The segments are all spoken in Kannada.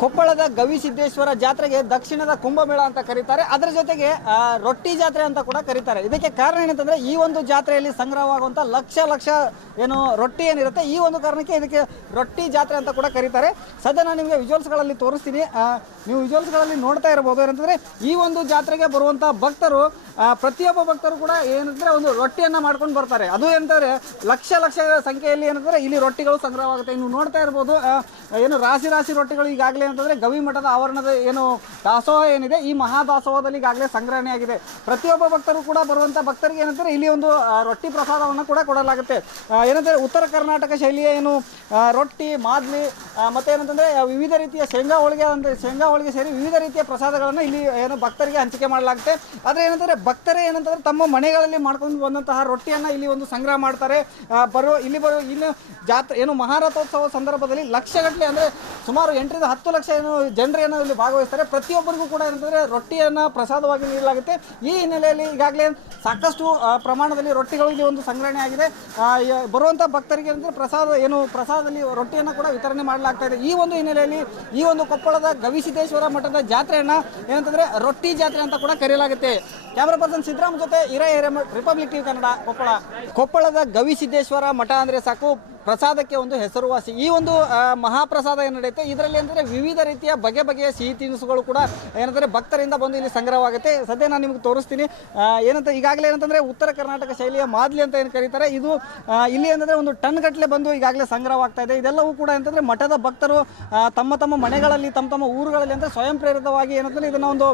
ಕೊಪ್ಪಳದ ಗವಿಸಿದ್ದೇಶ್ವರ ಜಾತ್ರೆಗೆ ದಕ್ಷಿಣದ ಕುಂಭಮೇಳ ಅಂತ ಕರೀತಾರೆ. ಅದರ ಜೊತೆಗೆ ರೊಟ್ಟಿ ಜಾತ್ರೆ ಅಂತ ಕೂಡ ಕರೀತಾರೆ. ಇದಕ್ಕೆ ಕಾರಣ ಏನಂತಂದ್ರೆ ಈ ಒಂದು ಜಾತ್ರೆಯಲ್ಲಿ ಸಂಗ್ರಹವಾಗುವಂಥ ಲಕ್ಷ ಲಕ್ಷ ಏನು ರೊಟ್ಟಿ ಏನಿರುತ್ತೆ, ಈ ಒಂದು ಕಾರಣಕ್ಕೆ ಇದಕ್ಕೆ ರೊಟ್ಟಿ ಜಾತ್ರೆ ಅಂತ ಕೂಡ ಕರೀತಾರೆ. ಸದ್ಯ ನಾನು ನಿಮಗೆ ವಿಜುವಲ್ಸ್ಗಳಲ್ಲಿ ತೋರಿಸ್ತೀನಿ. ನೀವು ವಿಜುವಲ್ಸ್ಗಳಲ್ಲಿ ನೋಡ್ತಾ ಇರಬಹುದು. ಏನಂತಂದ್ರೆ ಈ ಒಂದು ಜಾತ್ರೆಗೆ ಬರುವಂಥ ಭಕ್ತರು ಪ್ರತಿಯೊಬ್ಬ ಭಕ್ತರು ಕೂಡ ಏನಂದ್ರೆ ಒಂದು ರೊಟ್ಟಿಯನ್ನ ಮಾಡ್ಕೊಂಡು ಬರ್ತಾರೆ. ಅದು ಏನಂತಂದ್ರೆ ಲಕ್ಷ ಲಕ್ಷ ಸಂಖ್ಯೆಯಲ್ಲಿ ಏನಂದ್ರೆ ಇಲ್ಲಿ ರೊಟ್ಟಿಗಳು ಸಂಗ್ರಹವಾಗುತ್ತೆ. ನೀವು ನೋಡ್ತಾ ಇರ್ಬೋದು ಏನು ರಾಶಿ ರಾಶಿ ರೊಟ್ಟಿಗಳು ಈಗಾಗಲೇ ಅಂತಂದ್ರೆ ಗವಿ ಮಠದ ಆವರಣದ ಏನು ದಾಸೋಹ ಏನಿದೆ, ಈ ಮಹಾ ದಾಸೋಹದಲ್ಲಿ ಈಗಾಗಲೇ ಸಂಗ್ರಹಣೆ ಆಗಿದೆ. ಪ್ರತಿಯೊಬ್ಬ ಭಕ್ತರು ಕೂಡ ಬರುವಂಥ ಭಕ್ತರಿಗೆ ಏನಂತಾರೆ ಇಲ್ಲಿ ಒಂದು ರೊಟ್ಟಿ ಪ್ರಸಾದವನ್ನು ಕೂಡ ಕೊಡಲಾಗುತ್ತೆ. ಏನಂದ್ರೆ ಉತ್ತರ ಕರ್ನಾಟಕ ಶೈಲಿಯ ಏನು ರೊಟ್ಟಿ, ಮಾದ್ಲಿ ಮತ್ತೆ ಏನಂತಂದ್ರೆ ವಿವಿಧ ರೀತಿಯ ಶೇಂಗಾ ಹೋಳಿಗೆ ಸೇರಿ ವಿವಿಧ ರೀತಿಯ ಪ್ರಸಾದಗಳನ್ನು ಇಲ್ಲಿ ಏನು ಭಕ್ತರಿಗೆ ಹಂಚಿಕೆ ಮಾಡಲಾಗುತ್ತೆ. ಆದರೆ ಏನಂತಂದ್ರೆ ಭಕ್ತರೇ ಏನಂತಂದ್ರೆ ತಮ್ಮ ಮನೆಗಳಲ್ಲಿ ಮಾಡ್ಕೊಂಡು ಬಂದಂತಹ ರೊಟ್ಟಿಯನ್ನ ಇಲ್ಲಿ ಒಂದು ಸಂಗ್ರಹ ಮಾಡ್ತಾರೆ. ಇಲ್ಲಿ ಜಾತ್ರೆ ಏನು ಮಹಾರಥೋತ್ಸವ ಸಂದರ್ಭದಲ್ಲಿ ಲಕ್ಷಗಟ್ಟಲೆ ಅಂದ್ರೆ ಸುಮಾರು 8 ರಿಂದ 10 ಲಕ್ಷ ಏನು ಜನರೇನು ಇಲ್ಲಿ ಭಾಗವಹಿಸ್ತಾರೆ. ಪ್ರತಿಯೊಬ್ಬರಿಗೂ ಕೂಡ ಏನಂತಂದ್ರೆ ರೊಟ್ಟಿಯನ್ನ ಪ್ರಸಾದವಾಗಿ ನೀಡಲಾಗುತ್ತೆ. ಈ ಹಿನ್ನೆಲೆಯಲ್ಲಿ ಈಗಾಗಲೇ ಸಾಕಷ್ಟು ಪ್ರಮಾಣದಲ್ಲಿ ರೊಟ್ಟಿಗಳು ಇಲ್ಲಿ ಒಂದು ಸಂಗ್ರಹಣೆ ಆಗಿದೆ. ಬರುವಂಥ ಭಕ್ತರಿಗೆ ಏನಂದ್ರೆ ಪ್ರಸಾದದಲ್ಲಿ ರೊಟ್ಟಿಯನ್ನು ಕೂಡ ವಿತರಣೆ ಮಾಡಲಾಗ್ತಾ ಇದೆ. ಈ ಒಂದು ಹಿನ್ನೆಲೆಯಲ್ಲಿ ಈ ಒಂದು ಕೊಪ್ಪಳದ ಗವಿಸಿದ್ದೇಶ್ವರ ಮಠದ ಜಾತ್ರೆಯನ್ನ ಏನಂತಂದ್ರೆ ರೊಟ್ಟಿ ಜಾತ್ರೆ ಅಂತ ಕೂಡ ಕರೆಯಲಾಗುತ್ತೆ. ಕ್ಯಾಮರಾ ಪರ್ಸನ್ ಸಿದ್ದರಾಮ್ ಜೊತೆ ರಿಪಬ್ಲಿಕ್ ಟಿವಿ ಕನ್ನಡ, ಕೊಪ್ಪಳದ ಗವಿಸಿದ್ದೇಶ್ವರ ಮಠ ಅಂದ್ರೆ ಸಾಕು ಪ್ರಸಾದಕ್ಕೆ ಒಂದು ಹೆಸರುವಾಸಿ. ಈ ಒಂದು ಮಹಾಪ್ರಸಾದ ಏನು ನಡೆಯುತ್ತೆ, ಇದರಲ್ಲಿ ಅಂದರೆ ವಿವಿಧ ರೀತಿಯ ಬಗೆಯ ಸಿಹಿ ತಿನಿಸುಗಳು ಕೂಡ ಏನಂದರೆ ಭಕ್ತರಿಂದ ಬಂದು ಇಲ್ಲಿ ಸಂಗ್ರಹವಾಗುತ್ತೆ. ಸದ್ಯ ನಾನು ನಿಮಗೆ ತೋರಿಸ್ತೀನಿ. ಈಗಾಗಲೇ ಏನಂತಂದರೆ ಉತ್ತರ ಕರ್ನಾಟಕ ಶೈಲಿಯ ಮಾದ್ಲಿ ಅಂತ ಏನು ಕರೀತಾರೆ, ಇದು ಇಲ್ಲಿ ಏನಂದರೆ ಒಂದು ಟನ್ ಗಟ್ಟಲೆ ಬಂದು ಈಗಾಗಲೇ ಸಂಗ್ರಹವಾಗ್ತಾ ಇದೆ. ಇದೆಲ್ಲವೂ ಕೂಡ ಏನಂತಂದರೆ ಮಠದ ಭಕ್ತರು ತಮ್ಮ ಮನೆಗಳಲ್ಲಿ ತಮ್ಮ ಊರುಗಳಲ್ಲಿ ಅಂದರೆ ಸ್ವಯಂ ಪ್ರೇರಿತವಾಗಿ ಏನಂತಂದರೆ ಇದನ್ನು ಒಂದು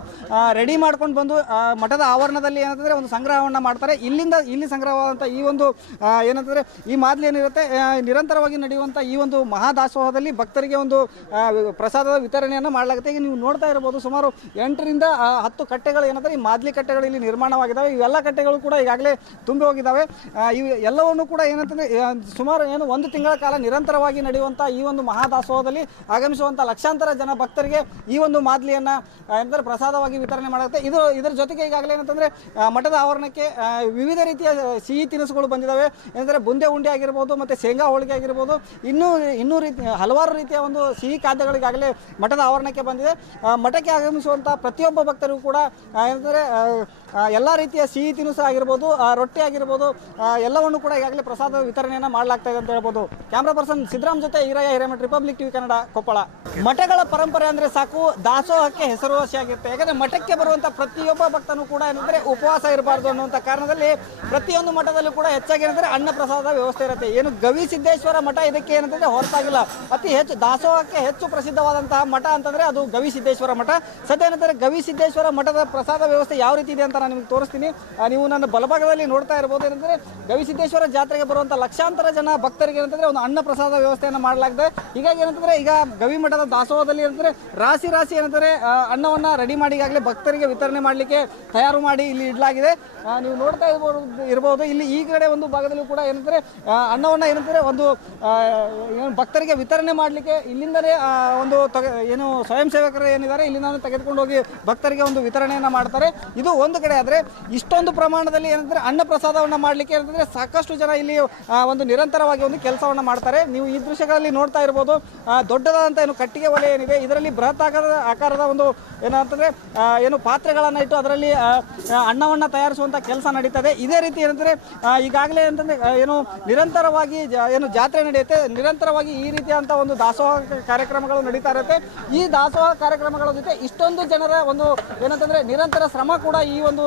ರೆಡಿ ಮಾಡ್ಕೊಂಡು ಬಂದು ಮಠದ ಆವರಣದಲ್ಲಿ ಏನಂತಂದರೆ ಒಂದು ಸಂಗ್ರಹವನ್ನು ಮಾಡ್ತಾರೆ. ಇಲ್ಲಿ ಸಂಗ್ರಹವಾದಂಥ ಈ ಒಂದು ಏನಂತಂದರೆ ಈ ಮಾದ್ಲಿ ಏನಿರುತ್ತೆ, ನಿರಂತರವಾಗಿ ನಡೆಯುವಂಥ ಈ ಒಂದು ಮಹಾದಾಸೋಹದಲ್ಲಿ ಭಕ್ತರಿಗೆ ಒಂದು ಪ್ರಸಾದದ ವಿತರಣೆಯನ್ನು ಮಾಡಲಾಗುತ್ತೆ. ಈಗ ನೀವು ನೋಡ್ತಾ ಇರಬಹುದು ಸುಮಾರು 8 ರಿಂದ 10 ಕಟ್ಟೆಗಳು ಏನಂದ್ರೆ ಈ ಮಾದ್ಲಿ ಕಟ್ಟೆಗಳು ಇಲ್ಲಿ ನಿರ್ಮಾಣವಾಗಿದ್ದಾವೆ. ಇವೆಲ್ಲ ಕಟ್ಟೆಗಳು ಕೂಡ ಈಗಾಗಲೇ ತುಂಬಿ ಹೋಗಿದ್ದಾವೆ. ಇವು ಎಲ್ಲವನ್ನು ಕೂಡ ಏನಂತಂದ್ರೆ ಸುಮಾರು ಒಂದು ತಿಂಗಳ ಕಾಲ ನಿರಂತರವಾಗಿ ನಡೆಯುವಂಥ ಈ ಒಂದು ಮಹಾದಾಸೋಹದಲ್ಲಿ ಆಗಮಿಸುವಂಥ ಲಕ್ಷಾಂತರ ಜನ ಭಕ್ತರಿಗೆ ಈ ಒಂದು ಮಾದ್ಲಿಯನ್ನ ಏನಂದ್ರೆ ಪ್ರಸಾದವಾಗಿ ವಿತರಣೆ ಮಾಡುತ್ತೆ. ಇದರ ಜೊತೆಗೆ ಈಗಾಗಲೇ ಏನಂತಂದ್ರೆ ಮಠದ ಆವರಣಕ್ಕೆ ವಿವಿಧ ರೀತಿಯ ಸಿಹಿ ತಿನಿಸುಗಳು ಬಂದಿದ್ದಾವೆ. ಏನಂದ್ರೆ ಬುಂದೆ ಉಂಡೆ ಆಗಿರ್ಬೋದು, ಮತ್ತೆ ಶೇಂಗಾ ಹೋಳಿಗೆ ಆಗಿರ್ಬೋದು, ಇನ್ನೂ ಹಲವಾರು ರೀತಿಯ ಒಂದು ಸಿಹಿ ಖಾದ್ಯಗಳಿಗಾಗಲೇ ಮಠದ ಆವರಣಕ್ಕೆ ಬಂದಿದೆ. ಮಠಕ್ಕೆ ಆಗಮಿಸುವಂಥ ಪ್ರತಿಯೊಬ್ಬ ಭಕ್ತರಿಗೂ ಕೂಡ ಏನಂದರೆ ಎಲ್ಲ ರೀತಿಯ ಸಿಹಿ ತಿನಿಸು ಆಗಿರ್ಬೋದು, ರೊಟ್ಟಿ ಆಗಿರ್ಬೋದು, ಎಲ್ಲವನ್ನು ಕೂಡ ಈಗಾಗಲೇ ಪ್ರಸಾದ ವಿತರಣೆಯನ್ನು ಮಾಡಲಾಗ್ತಾ ಇದೆ ಅಂತ ಹೇಳ್ಬೋದು. ಕ್ಯಾಮ್ರಾ ಪರ್ಸನ್ ಸಿದ್ದರಾಮ್ ಜೊತೆ ಹಿರೇಮಠ, ರಿಪಬ್ಲಿಕ್ ಟಿವಿ ಕನ್ನಡ, ಕೊಪ್ಪಳ. ಮಠಗಳ ಪರಂಪರೆ ಅಂದರೆ ಸಾಕು ದಾಸೋಹಕ್ಕೆ ಹೆಸರುವಾಸಿಯಾಗಿರುತ್ತೆ. ಯಾಕಂದರೆ ಮಠಕ್ಕೆ ಬರುವಂಥ ಪ್ರತಿಯೊಬ್ಬ ಭಕ್ತನೂ ಕೂಡ ಏನಂದರೆ ಉಪವಾಸ ಇರಬಾರ್ದು ಅನ್ನುವಂಥ ಕಾರಣದಲ್ಲಿ ಪ್ರತಿಯೊಂದು ಮಠದಲ್ಲೂ ಕೂಡ ಹೆಚ್ಚಾಗಿ ಏನಂದರೆ ಅನ್ನ ಪ್ರಸಾದ ವ್ಯವಸ್ಥೆ ಇರುತ್ತೆ. ಏನು ಗವಿಸಿದ್ದೇಶ್ವರ ಮಠ ಇದಕ್ಕೆ ಏನಂತಂದ್ರೆ ಹೊರತಾಗಿಲ್ಲ. ಅತಿ ಹೆಚ್ಚು ದಾಸೋಹಕ್ಕೆ ಹೆಚ್ಚು ಪ್ರಸಿದ್ಧವಾದಂತಹ ಮಠ ಅಂತಂದ್ರೆ ಅದು ಗವಿಸಿದ್ದೇಶ್ವರ ಮಠ. ಸದ್ಯ ಏನಂತಾರೆ ಗವಿಸಿದ್ದೇಶ್ವರ ಮಠದ ಪ್ರಸಾದ ವ್ಯವಸ್ಥೆ ಯಾವ ರೀತಿ ಇದೆ ಅಂತ ನಾನು ನಿಮಗೆ ತೋರಿಸ್ತೀನಿ. ನೀವು ನನ್ನ ಬಲಭಾಗದಲ್ಲಿ ನೋಡ್ತಾ ಇರಬಹುದು. ಏನಂದ್ರೆ ಗವಿಸಿದ್ದೇಶ್ವರ ಜಾತ್ರೆಗೆ ಬರುವಂಥ ಲಕ್ಷಾಂತರ ಜನ ಭಕ್ತರಿಗೆ ಏನಂತಂದ್ರೆ ಒಂದು ಅನ್ನ ಪ್ರಸಾದ ವ್ಯವಸ್ಥೆಯನ್ನು ಮಾಡಲಾಗಿದೆ. ಹೀಗಾಗಿ ಏನಂತಂದ್ರೆ ಈಗ ಗವಿ ಮಠದ ದಾಸೋಹದಲ್ಲಿ ಏನಂದ್ರೆ ರಾಶಿ ಏನಂತಾರೆ ಅನ್ನವನ್ನ ರೆಡಿ ಮಾಡಿ ಈಗಾಗಲೇ ಭಕ್ತರಿಗೆ ವಿತರಣೆ ಮಾಡಲಿಕ್ಕೆ ತಯಾರು ಮಾಡಿ ಇಲ್ಲಿ ಇಡಲಾಗಿದೆ. ನೀವು ನೋಡ್ತಾ ಇರಬಹುದು. ಇಲ್ಲಿ ಈ ಕಡೆ ಒಂದು ಭಾಗದಲ್ಲೂ ಕೂಡ ಏನಂದ್ರೆ ಅನ್ನವನ್ನ ಏನಂತಾರೆ ಒಂದು ಭಕ್ತರಿಗೆ ವಿತರಣೆ ಮಾಡಲಿಕ್ಕೆ ಇಲ್ಲಿಂದಲೇ ಒಂದು ಏನು ಸ್ವಯಂ ಸೇವಕರು ಏನಿದ್ದಾರೆ ಇಲ್ಲಿಂದ ತೆಗೆದುಕೊಂಡು ಹೋಗಿ ಭಕ್ತರಿಗೆ ಒಂದು ವಿತರಣೆಯನ್ನು ಮಾಡ್ತಾರೆ. ಇದು ಒಂದು ಕಡೆ. ಆದರೆ ಇಷ್ಟೊಂದು ಪ್ರಮಾಣದಲ್ಲಿ ಏನಂದ್ರೆ ಅನ್ನ ಪ್ರಸಾದವನ್ನು ಮಾಡಲಿಕ್ಕೆ ಏನಂತಂದ್ರೆ ಸಾಕಷ್ಟು ಜನ ಇಲ್ಲಿ ಒಂದು ನಿರಂತರವಾಗಿ ಒಂದು ಕೆಲಸವನ್ನು ಮಾಡ್ತಾರೆ. ನೀವು ಈ ದೃಶ್ಯಗಳಲ್ಲಿ ನೋಡ್ತಾ ಇರ್ಬೋದು. ದೊಡ್ಡದಾದಂಥ ಏನು ಕಟ್ಟಿಗೆ ಒಲೆ ಏನಿದೆ, ಇದರಲ್ಲಿ ಬೃಹತ್ ಆಕಾರದ ಒಂದು ಏನಂತಂದ್ರೆ ಏನು ಪಾತ್ರೆಗಳನ್ನು ಇಟ್ಟು ಅದರಲ್ಲಿ ಅನ್ನವನ್ನು ತಯಾರಿಸುವಂಥ ಕೆಲಸ ನಡೀತದೆ. ಇದೇ ರೀತಿ ಏನಂದ್ರೆ ಈಗಾಗಲೇ ಅಂತಂದ್ರೆ ಏನು ನಿರಂತರವಾಗಿ ಏನು ಜಾತ್ರೆ ನಡೆಯುತ್ತೆ, ನಿರಂತರವಾಗಿ ಈ ರೀತಿಯಾದಂಥ ಒಂದು ದಾಸೋಹ ಕಾರ್ಯಕ್ರಮಗಳು ನಡೀತಾ ಇರುತ್ತೆ. ಈ ದಾಸೋಹ ಕಾರ್ಯಕ್ರಮಗಳ ಜೊತೆ ಇಷ್ಟೊಂದು ಜನರ ಒಂದು ಏನಂತಂದ್ರೆ ನಿರಂತರ ಶ್ರಮ ಕೂಡ ಈ ಒಂದು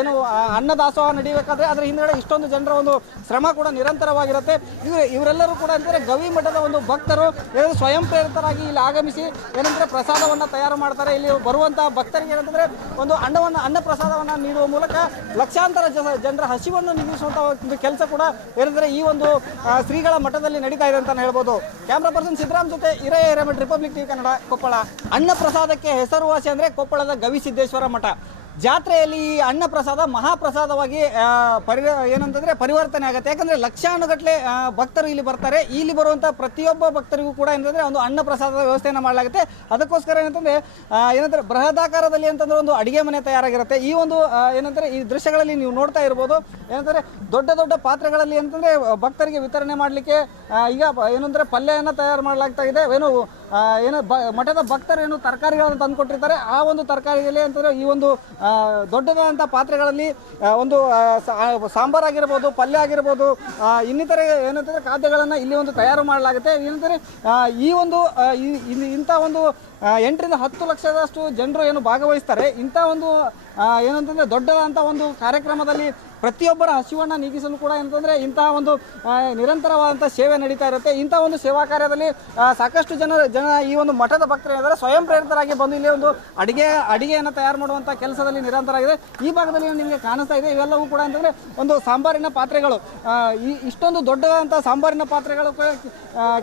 ಏನು ಅನ್ನ ದಾಸೋಹ ನಡೆಯಬೇಕಾದ್ರೆ ಅದರ ಹಿಂದ್ಗಡೆ ಇಷ್ಟೊಂದು ಜನರ ಒಂದು ಶ್ರಮ ಕೂಡ ನಿರಂತರವಾಗಿರುತ್ತೆ. ಇವರೆಲ್ಲರೂ ಕೂಡ ಅಂದರೆ ಗವಿ ಮಠದ ಒಂದು ಭಕ್ತರು ಸ್ವಯಂ ಪ್ರೇರಿತರಾಗಿ ಇಲ್ಲಿ ಆಗಮಿಸಿ ಏನಂದ್ರೆ ಪ್ರಸಾದವನ್ನು ತಯಾರು ಮಾಡ್ತಾರೆ. ಇಲ್ಲಿ ಬರುವಂಥ ಭಕ್ತರಿಗೆ ಏನಂತಂದ್ರೆ ಒಂದು ಅನ್ನ ಪ್ರಸಾದವನ್ನು ನೀಡುವ ಮೂಲಕ ಲಕ್ಷಾಂತರ ಜನರ ಹಸಿವನ್ನು ನೀಗಿಸುವಂಥ ಒಂದು ಕೆಲಸ ಕೂಡ ಏನಂದ್ರೆ ಈ ಒಂದು ಶ್ರೀಗಳ ಮಠದಲ್ಲಿ ನಡೀತಾ ಇದೆ ಅಂತ ಹೇಳ್ಬೋದು. ಕ್ಯಾಮ್ರಾ ಪರ್ಸನ್ ಸಿದ್ದರಾಮ್ ಜೊತೆ ಹಿರೇಮಠ, ರಿಪಬ್ಲಿಕ್ ಟಿವಿ ಕನ್ನಡ, ಕೊಪ್ಪಳ. ಅನ್ನ ಪ್ರಸಾದಕ್ಕೆ ಹೆಸರುವಾಸಿ ಅಂದರೆ ಕೊಪ್ಪಳದ ಗವಿಸಿದ್ದೇಶ್ವರ ಮಠ. ಜಾತ್ರೆಯಲ್ಲಿ ಈ ಅನ್ನ ಪ್ರಸಾದ ಮಹಾಪ್ರಸಾದವಾಗಿ ಏನಂತಂದ್ರೆ ಪರಿವರ್ತನೆ ಆಗುತ್ತೆ. ಯಾಕಂದ್ರೆ ಲಕ್ಷಾನುಗಟ್ಟಲೆ ಭಕ್ತರು ಇಲ್ಲಿ ಬರ್ತಾರೆ. ಇಲ್ಲಿ ಬರುವಂಥ ಪ್ರತಿಯೊಬ್ಬ ಭಕ್ತರಿಗೂ ಕೂಡ ಏನಂತಂದ್ರೆ ಒಂದು ಅನ್ನ ಪ್ರಸಾದದ ವ್ಯವಸ್ಥೆಯನ್ನು ಮಾಡಲಾಗುತ್ತೆ. ಅದಕ್ಕೋಸ್ಕರ ಏನಂದ್ರೆ ಬೃಹದಾಕಾರದಲ್ಲಿ ಅಂತಂದ್ರೆ ಒಂದು ಅಡಿಗೆ ಮನೆ ತಯಾರಾಗಿರುತ್ತೆ. ಈ ಒಂದು ಏನಂದ್ರೆ ಈ ದೃಶ್ಯಗಳಲ್ಲಿ ನೀವು ನೋಡ್ತಾ ಇರ್ಬೋದು. ಏನಂದ್ರೆ ದೊಡ್ಡ ದೊಡ್ಡ ಪಾತ್ರೆಗಳಲ್ಲಿ ಅಂತಂದ್ರೆ ಭಕ್ತರಿಗೆ ವಿತರಣೆ ಮಾಡಲಿಕ್ಕೆ ಈಗ ಏನಂದ್ರೆ ಪಲ್ಯವನ್ನು ತಯಾರು ಮಾಡಲಾಗ್ತಾ ಇದೆ. ಏನು ಮಠದ ಭಕ್ತರು ಏನು ತರಕಾರಿಗಳನ್ನು ತಂದುಕೊಟ್ಟಿರ್ತಾರೆ. ಆ ಒಂದು ತರಕಾರಿಯಲ್ಲಿ ಅಂತಂದರೆ ಈ ಒಂದು ದೊಡ್ಡದಾದಂಥ ಪಾತ್ರೆಗಳಲ್ಲಿ ಒಂದು ಸಾಂಬಾರಾಗಿರ್ಬೋದು, ಪಲ್ಯ ಆಗಿರ್ಬೋದು, ಇನ್ನಿತರೆ ಏನಂತಂದರೆ ಖಾದ್ಯಗಳನ್ನು ಇಲ್ಲಿ ಒಂದು ತಯಾರು ಮಾಡಲಾಗುತ್ತೆ. ಏನಂದರೆ ಈ ಒಂದು ಇಂಥ ಒಂದು 8ರಿಂದ 10 ಲಕ್ಷದಷ್ಟು ಜನರು ಏನು ಭಾಗವಹಿಸ್ತಾರೆ. ಇಂಥ ಒಂದು ಏನಂತಂದರೆ ದೊಡ್ಡದಾದಂಥ ಒಂದು ಕಾರ್ಯಕ್ರಮದಲ್ಲಿ ಪ್ರತಿಯೊಬ್ಬರ ಹಸಿವನ್ನು ನೀಗಿಸಲು ಕೂಡ ಏನಂತಂದರೆ ಇಂತಹ ಒಂದು ನಿರಂತರವಾದಂಥ ಸೇವೆ ನಡೀತಾ ಇರುತ್ತೆ. ಇಂಥ ಒಂದು ಸೇವಾ ಕಾರ್ಯದಲ್ಲಿ ಸಾಕಷ್ಟು ಜನ ಈ ಒಂದು ಮಠದ ಭಕ್ತರು ಏನಿದ್ದಾರೆ ಸ್ವಯಂ ಪ್ರೇರಿತರಾಗಿ ಬಂದು ಇಲ್ಲಿ ಒಂದು ಅಡಿಗೆಯನ್ನು ತಯಾರು ಮಾಡುವಂಥ ಕೆಲಸದಲ್ಲಿ ನಿರಂತರವಾಗಿದೆ. ಈ ಭಾಗದಲ್ಲಿ ನಿಮಗೆ ಕಾಣಿಸ್ತಾ ಇದೆ. ಇವೆಲ್ಲವೂ ಕೂಡ ಅಂತಂದರೆ ಒಂದು ಸಾಂಬಾರಿನ ಪಾತ್ರೆಗಳು. ಇಷ್ಟೊಂದು ದೊಡ್ಡದಾದಂಥ ಸಾಂಬಾರಿನ ಪಾತ್ರೆಗಳು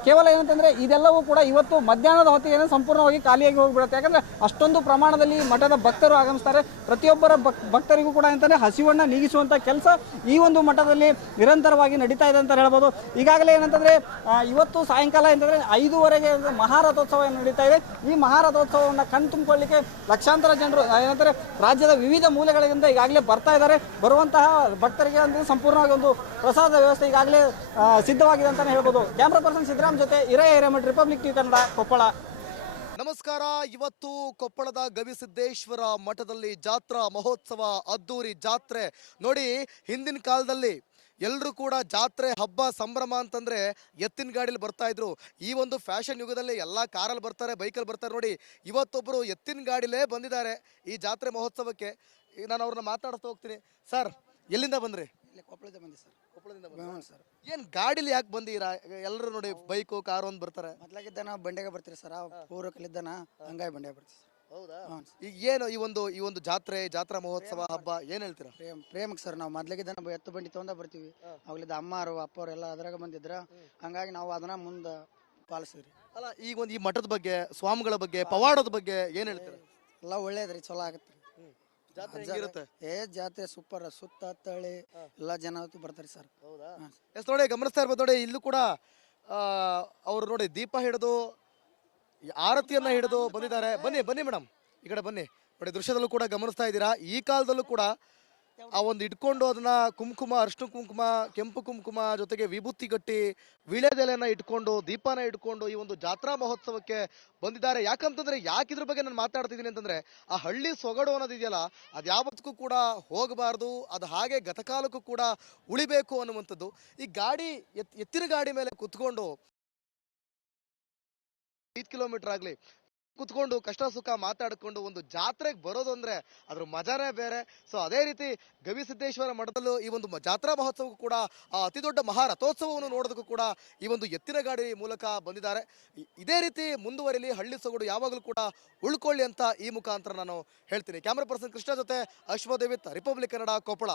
ಕೇವಲ ಏನಂತಂದರೆ ಇದೆಲ್ಲವೂ ಕೂಡ ಇವತ್ತು ಮಧ್ಯಾಹ್ನದ ಹೊತ್ತಿಗೆ ಸಂಪೂರ್ಣವಾಗಿ ಖಾಲಿಯಾಗಿ ಹೋಗಿಬಿಡುತ್ತೆ. ಯಾಕಂದರೆ ಅಷ್ಟೊಂದು ಪ್ರಮಾಣದಲ್ಲಿ ಮಠದ ಭಕ್ತರು ಆಗಮಿಸ್ತಾರೆ. ಪ್ರತಿಯೊಬ್ಬರ ಭಕ್ತರಿಗೂ ಕೂಡ ಅಂತಂದರೆ ಹಸಿವನ್ನು ನೀಗಿಸುವಂಥ ಕೆಲಸ ಈ ಒಂದು ಮಠದಲ್ಲಿ ನಿರಂತರವಾಗಿ ನಡೀತಾ ಇದೆ ಅಂತ ಹೇಳ್ಬೋದು. ಈಗಾಗಲೇ ಏನಂತಂದರೆ ಇವತ್ತು ಸಾಯಂಕಾಲ ಅಂತಂದರೆ 5:30ಗೆ ಮಹಾರಥೋತ್ಸವ ನಡೀತಾ ಇದೆ. ಈ ಮಹಾರಥೋತ್ಸವವನ್ನು ಕಣ್ತುಂಬಿಕೊಳ್ಳಿಕ್ಕೆ ಲಕ್ಷಾಂತರ ಜನರು ಏನಂತಾರೆ ರಾಜ್ಯದ ವಿವಿಧ ಮೂಲೆಗಳಿಂದ ಈಗಾಗಲೇ ಬರ್ತಾ ಇದ್ದಾರೆ. ಬರುವಂತಹ ಭಕ್ತರಿಗೆ ಅಂದರೆ ಸಂಪೂರ್ಣವಾಗಿ ಒಂದು ಪ್ರಸಾದ ವ್ಯವಸ್ಥೆ ಈಗಾಗಲೇ ಸಿದ್ಧವಾಗಿದೆ ಅಂತಲೇ ಹೇಳ್ಬೋದು. ಕ್ಯಾಮ್ರಾ ಪರ್ಸನ್ ಸಿದ್ದರಾಮ್ ಜೊತೆ ಹಿರೇಮಠ, ರಿಪಬ್ಲಿಕ್ ಟಿವಿ ಕನ್ನಡ, ಕೊಪ್ಪಳ. ನಮಸ್ಕಾರ. ಇವತ್ತು ಕೊಪ್ಪಳದ ಗವಿಸಿದ್ದೇಶ್ವರ ಮಠದಲ್ಲಿ ಜಾತ್ರಾ ಮಹೋತ್ಸವ, ಅದ್ದೂರಿ ಜಾತ್ರೆ ನೋಡಿ. ಹಿಂದಿನ ಕಾಲದಲ್ಲಿ ಎಲ್ಲರೂ ಕೂಡ ಜಾತ್ರೆ, ಹಬ್ಬ, ಸಂಭ್ರಮ ಅಂತಂದ್ರೆ ಎತ್ತಿನ ಗಾಡಿಲಿ ಬರ್ತಾ ಇದ್ರು. ಈ ಒಂದು ಫ್ಯಾಷನ್ ಯುಗದಲ್ಲಿ ಎಲ್ಲ ಕಾರಲ್ಲಿ ಬರ್ತಾರೆ, ಬೈಕಲ್ಲಿ ಬರ್ತಾರೆ. ನೋಡಿ ಇವತ್ತೊಬ್ಬರು ಎತ್ತಿನ ಗಾಡಿಲೇ ಬಂದಿದ್ದಾರೆ ಈ ಜಾತ್ರೆ ಮಹೋತ್ಸವಕ್ಕೆ. ಈಗ ನಾನು ಅವ್ರನ್ನ ಮಾತಾಡ್ತಾ ಹೋಗ್ತೀನಿ. ಸರ್, ಎಲ್ಲಿಂದ ಬಂದ್ರಿ? ಕೊಪ್ಪಳದಿಂದ ಬಂದಿ ಸರ್. ಕೊಪ್ಪಳದಿಂದ ಸರ್. ಏನ್ ಗಾಡಿಲಿ ಯಾಕೆ ಬಂದಿರಾ? ಎಲ್ಲರೂ ನೋಡಿ ಬೈಕು, ಕಾರು ಅಂತ ಬರ್ತಾರೆ. ಮೊದ್ಲಾಗಿದ್ದಾನ ಬಂಡೆಗೆ ಬರ್ತೀರಿ ಸರ್. ಪೂರ್ವಕಲ್ಲಿದ್ದಾನ ಹಂಗಾಗಿ ಬಂಡೆಗೆ ಬರ್ತೀವಿ. ಹೌದಾ? ಈಗ ಏನು ಈ ಒಂದು ಜಾತ್ರಾ ಮಹೋತ್ಸವ, ಹಬ್ಬ ಏನ್ ಹೇಳ್ತೀರಾ? ಪ್ರೇಮಕ್ಕೆ ಸರ್. ನಾವು ಮೊದ್ಲಾಗಿದ್ದಾನ ಎತ್ತು ಬಂಡಿ ತಗೊಂಡ ಬರ್ತೀವಿ. ಅವಾಗಲಿದ್ದ ಅಮ್ಮಾರು ಅಪ್ಪವ್ರು ಎಲ್ಲ ಅದ್ರಾಗ ಬಂದಿದ್ರ. ಹಂಗಾಗಿ ನಾವು ಅದನ್ನ ಮುಂದೆ ಪಾಲಿಸಿದ್ರಿ. ಅಲ್ಲ, ಈಗ ಈ ಮಠದ ಬಗ್ಗೆ, ಸ್ವಾಮಿಗಳ ಬಗ್ಗೆ, ಪವಾಡದ ಬಗ್ಗೆ ಏನ್ ಹೇಳ್ತೀರಾ? ಎಲ್ಲ ಒಳ್ಳೇದ್ರಿ, ಚಲೋ ಆಗತ್ರಿ. ಜಾತ್ರೆ ಸೂಪರ್. ಸುತ್ತ ತಳಿ ಎಲ್ಲಾ ಜನ ಬರ್ತಾರೆ ಸರ್. ಹೌದಾ? ಎಸ್, ನೋಡಿ ಗಮನಿಸ್ತಾ ಇರ್ಬೋದು. ನೋಡಿ ಇಲ್ಲೂ ಕೂಡ ಅವ್ರು ನೋಡಿ ದೀಪ ಹಿಡಿದು, ಆರತಿಯನ್ನ ಹಿಡಿದು ಬಂದಿದ್ದಾರೆ. ಬನ್ನಿ ಮೇಡಮ್, ಈ ಕಡೆ ಬನ್ನಿ. ನೋಡಿ ದೃಶ್ಯದಲ್ಲೂ ಕೂಡ ಗಮನಿಸ್ತಾ ಇದ್ದೀರಾ. ಈ ಕಾಲದಲ್ಲೂ ಕೂಡ ಆ ಒಂದು ಇಟ್ಕೊಂಡು ಅದನ್ನ ಕುಂಕುಮ, ಅರ್ಶಿನ ಕುಂಕುಮ, ಕೆಂಪು ಕುಂಕುಮ ಜೊತೆಗೆ ವಿಭೂತಿ ಗಟ್ಟಿ, ವೀಳ್ಯದೆಲೆಯನ್ನ ಇಟ್ಕೊಂಡು, ದೀಪನ ಇಟ್ಕೊಂಡು ಈ ಒಂದು ಜಾತ್ರಾ ಮಹೋತ್ಸವಕ್ಕೆ ಬಂದಿದ್ದಾರೆ. ಯಾಕಂತಂದ್ರೆ ಇದ್ರ ಬಗ್ಗೆ ನಾನು ಮಾತಾಡ್ತಿದ್ದೀನಿ ಅಂತಂದ್ರೆ, ಆ ಹಳ್ಳಿ ಸೊಗಡು ಅನ್ನೋದಿದೆಯಲ್ಲ, ಅದು ಯಾವತ್ತಕ್ಕೂ ಕೂಡ ಹೋಗಬಾರ್ದು, ಅದು ಹಾಗೆ ಗತಕಾಲಕ್ಕೂ ಕೂಡ ಉಳಿಬೇಕು ಅನ್ನುವಂಥದ್ದು. ಈ ಗಾಡಿ ಎತ್ತಿನ ಗಾಡಿ ಮೇಲೆ ಕುತ್ಕೊಂಡು 5 ಕಿಲೋಮೀಟರ್ ಆಗ್ಲಿ ಕುತ್ಕೊಂಡು ಕಷ್ಟ ಸುಖ ಮಾತಾಡ್ಕೊಂಡು ಒಂದು ಜಾತ್ರೆಗೆ ಬರೋದು ಅಂದ್ರೆ ಅದ್ರ ಮಜಾನೇ ಬೇರೆ. ಸೊ ಅದೇ ರೀತಿ ಗವಿಸಿದ್ದೇಶ್ವರ ಮಠದಲ್ಲೂ ಈ ಒಂದು ಜಾತ್ರಾ ಮಹೋತ್ಸವಕ್ಕೂ ಕೂಡ ಅತಿ ದೊಡ್ಡ ಮಹಾರಥೋತ್ಸವವನ್ನು ನೋಡೋದಕ್ಕೂ ಕೂಡ ಈ ಒಂದು ಎತ್ತಿನ ಗಾಡಿ ಮೂಲಕ ಬಂದಿದ್ದಾರೆ. ಇದೇ ರೀತಿ ಮುಂದುವರಿಲಿ, ಹಳ್ಳಿ ಸೊಗಡು ಯಾವಾಗಲೂ ಕೂಡ ಉಳ್ಕೊಳ್ಳಿ ಅಂತ ಈ ಮುಖಾಂತರ ನಾನು ಹೇಳ್ತೀನಿ. ಕ್ಯಾಮ್ರಾ ಪರ್ಸನ್ ಕೃಷ್ಣ ಜೊತೆ ಅಶ್ವದೇವಿತ್, ರಿಪಬ್ಲಿಕ್ ಕನ್ನಡ, ಕೊಪ್ಪಳ.